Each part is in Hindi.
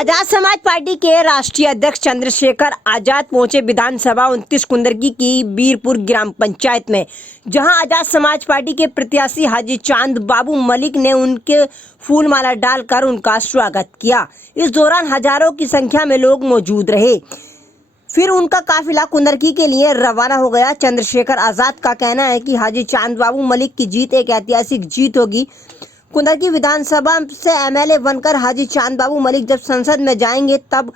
आजाद समाज पार्टी के राष्ट्रीय अध्यक्ष चंद्रशेखर आजाद पहुंचे विधानसभा 29 कुंदरकी की बीरपुर ग्राम पंचायत में, जहां आजाद समाज पार्टी के प्रत्याशी हाजी चांद बाबू मलिक ने उनके फूलमाला डालकर उनका स्वागत किया। इस दौरान हजारों की संख्या में लोग मौजूद रहे। फिर उनका काफिला कुंदरकी के लिए रवाना हो गया। चंद्रशेखर आजाद का कहना है कि हाजी चांद बाबू मलिक की जीत एक ऐतिहासिक जीत होगी। कुंदरकी विधानसभा से एमएलए बनकर हाजी चांद बाबू मलिक जब संसद में जाएंगे तब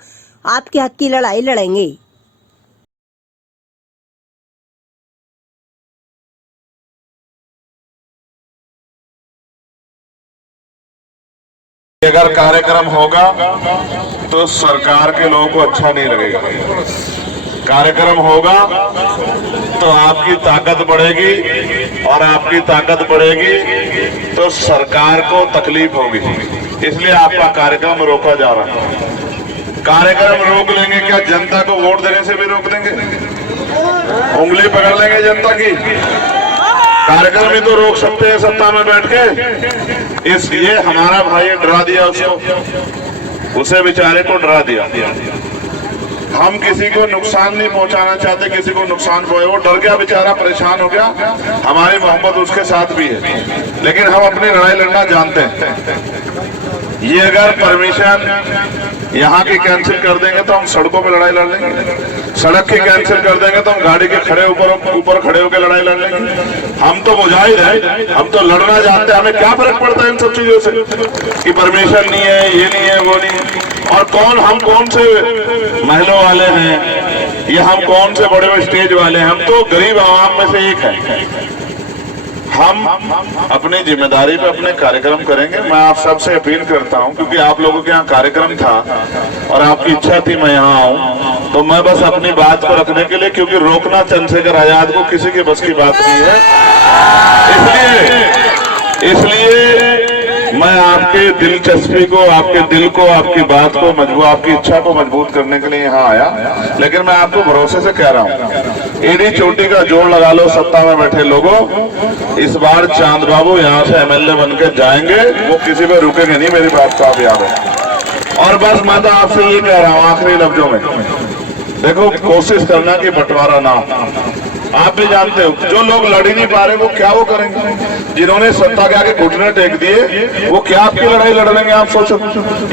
आपके हक की लड़ाई लड़ेंगे। अगर कार्यक्रम होगा तो सरकार के लोगों को अच्छा नहीं लगेगा। कार्यक्रम होगा तो आपकी ताकत बढ़ेगी, और आपकी ताकत बढ़ेगी तो सरकार को तकलीफ होगी। इसलिए आपका कार्यक्रम रोका जा रहा है। कार्यक्रम रोक लेंगे क्या? जनता को वोट देने से भी रोक देंगे? उंगली पकड़ लेंगे जनता की? कार्यक्रम ही तो रोक सकते हैं सत्ता में बैठ के। इसलिए हमारा भाई डरा दिया उसको, उसे बेचारे को डरा दिया। हम किसी को नुकसान नहीं पहुंचाना चाहते, किसी को नुकसान पहुंचे। वो डर गया बेचारा, परेशान हो गया। हमारी मोहब्बत उसके साथ भी है, लेकिन हम अपनी लड़ाई लड़ना जानते हैं। ये अगर परमिशन यहाँ की कैंसिल कर देंगे तो हम सड़कों पे लड़ाई लड़ लेंगे। सड़क की कैंसिल कर देंगे तो हम गाड़ी के खड़े ऊपर खड़े होकर लड़ाई लड़ लेंगे। हम तो मुजाहिद हैं, हम तो लड़ना जानते हैं। हमें क्या फर्क पड़ता है इन सब चीजों से कि परमिशन नहीं है, ये नहीं है, वो नहीं है। और हम कौन से महलों वाले हैं, ये हम कौन से बड़े बड़े स्टेज वाले हैं। हम तो गरीब आवाम में से एक है। हम अपनी जिम्मेदारी पे अपने कार्यक्रम करेंगे। मैं आप सबसे अपील करता हूं, क्योंकि आप लोगों के यहाँ कार्यक्रम था और आपकी इच्छा थी मैं यहाँ आऊं, तो मैं बस अपनी बात को रखने के लिए, क्योंकि रोकना चंद्रशेखर आजाद को किसी के बस की बात नहीं है। इसलिए मैं आपके दिलचस्पी को, आपके दिल को, आपकी बात को आपकी इच्छा को मजबूत करने के लिए यहाँ आया। लेकिन मैं आपको भरोसे से कह रहा हूँ, एडी चोटी का जोड़ लगा लो सत्ता में बैठे लोगों, इस बार चांद बाबू यहाँ से एमएलए बनकर जाएंगे। वो किसी पे रुकेंगे नहीं, मेरी बात को आप याद है। और बस मैं तो आपसे ये कह रहा हूँ आखिरी लफ्जों में, देखो कोशिश करना कि बंटवारा ना हो। आप भी जानते हो जो लोग लड़ ही नहीं पा रहे वो क्या वो करेंगे। जिन्होंने सत्ता के आगे घुटने टेक दिए वो क्या आपकी लड़ाई लड़ लेंगे? आप सोचो,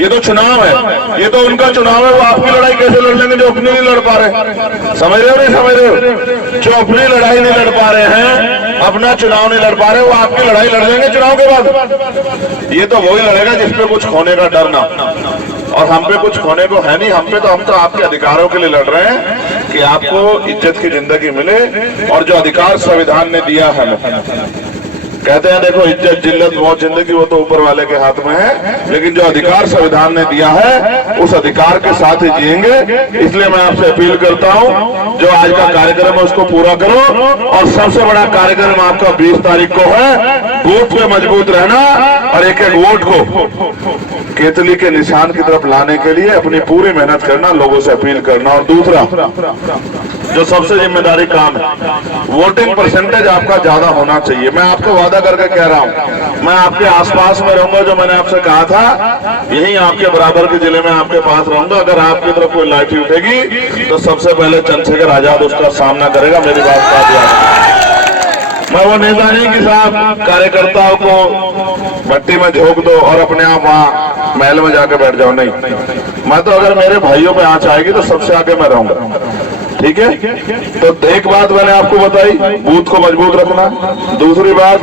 ये तो चुनाव है, ये तो उनका चुनाव है। वो आपकी लड़ाई कैसे लड़ लेंगे जो अपनी नहीं लड़ पा रहे? समझ रहे हो नहीं समझ रहे हो? जो अपनी लड़ाई नहीं लड़ पा रहे हैं, अपना चुनाव नहीं लड़ पा रहे, वो आपकी लड़ाई लड़ लेंगे चुनाव के बाद। ये तो वही लड़ेगा जिसपे कुछ खोने का डर ना, और हम पे कुछ खोने को है नहीं। हम तो आपके अधिकारों के लिए लड़ रहे हैं कि आपको इज्जत की जिंदगी मिले, और जो अधिकार संविधान ने दिया है। कहते हैं देखो इज्जत जिल्लत मौत जिंदगी वो तो ऊपर वाले के हाथ में है, लेकिन जो अधिकार संविधान ने दिया है उस अधिकार के साथ ही जिएंगे। इसलिए मैं आपसे अपील करता हूं, जो आज का कार्यक्रम है उसको पूरा करो। और सबसे बड़ा कार्यक्रम आपका 20 तारीख को है। बूथ पे मजबूत रहना और एक एक वोट को केतली के निशान की तरफ लाने के लिए अपनी पूरी मेहनत करना, लोगों से अपील करना। और दूसरा जो सबसे जिम्मेदारी काम है, वोटिंग परसेंटेज आपका ज्यादा होना चाहिए। मैं आपको वादा करके कह रहा हूं, मैं आपके आसपास में रहूंगा। जो मैंने आपसे कहा था, यही आपके बराबर के जिले में आपके पास रहूंगा। अगर आपकी तरफ कोई लाठी उठेगी तो सबसे पहले चंद्रशेखर आजाद उसका सामना करेगा। मेरी बात का ध्यान। मैं वो नेता नहीं कि साहब कार्यकर्ताओं को भट्टी में झोंक दो और अपने आप वहां महल में जाके बैठ जाओ। नहीं, मैं तो अगर मेरे भाइयों पे आंच आएगी तो सबसे आगे मैं रहूंगा। ठीक है, तो एक बात मैंने आपको बताई, बूथ को मजबूत रखना। दूसरी बात,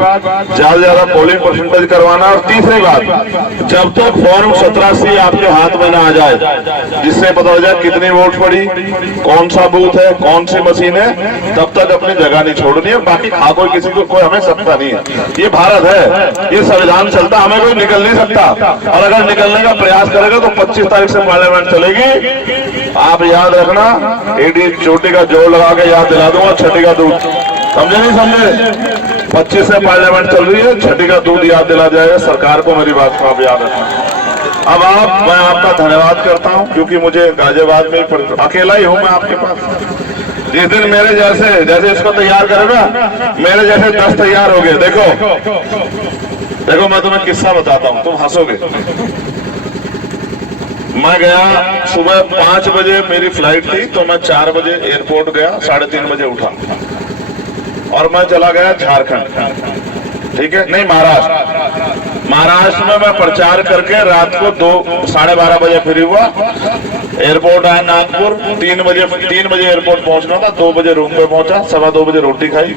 ज्यादा से ज्यादा पोलिंग परसेंटेज करवाना। और तीसरी बात, जब तक फॉर्म 17C आपके हाथ में ना आ जाए, जिससे पता हो जाए कितनी वोट पड़ी, कौन सा बूथ है, कौन सी मशीन है, तब तक अपनी जगह नहीं छोड़नी है। बाकी कोई किसी को कोई हमें सकता नहीं है। ये भारत है, ये संविधान चलता, हमें कोई निकल नहीं सकता। और अगर निकलने का प्रयास करेगा तो 25 तारीख से पार्लियामेंट चलेगी। आप याद रखना, एडी चोटी का जोड़ लगा के याद दिला दूंगा, छठी का दूध। समझे नहीं समझे? 25 से पार्लियामेंट चल रही है, छठी का दूध याद दिला जाएगा सरकार को। मेरी बात को आप याद रखना। अब मैं आपका धन्यवाद करता हूं, क्योंकि मुझे गाजियाबाद में अकेला ही हूं मैं आपके पास। जिस दिन मेरे जैसे इसको तैयार करेगा, मेरे जैसे 10 तैयार हो गए। देखो मैं तुम्हें किस्सा बताता हूं, तुम हंसोगे। मैं गया सुबह 5 बजे मेरी फ्लाइट थी, तो मैं 4 बजे एयरपोर्ट गया, 3:30 बजे उठा और मैं चला गया झारखंड, ठीक है, नहीं महाराष्ट्र में मैं प्रचार करके रात को 12:30 बजे फ्री हुआ। एयरपोर्ट आया नागपुर, 3 बजे एयरपोर्ट पहुंचना था, 2 बजे रूम पे पहुंचा, 2:15 बजे रोटी खाई।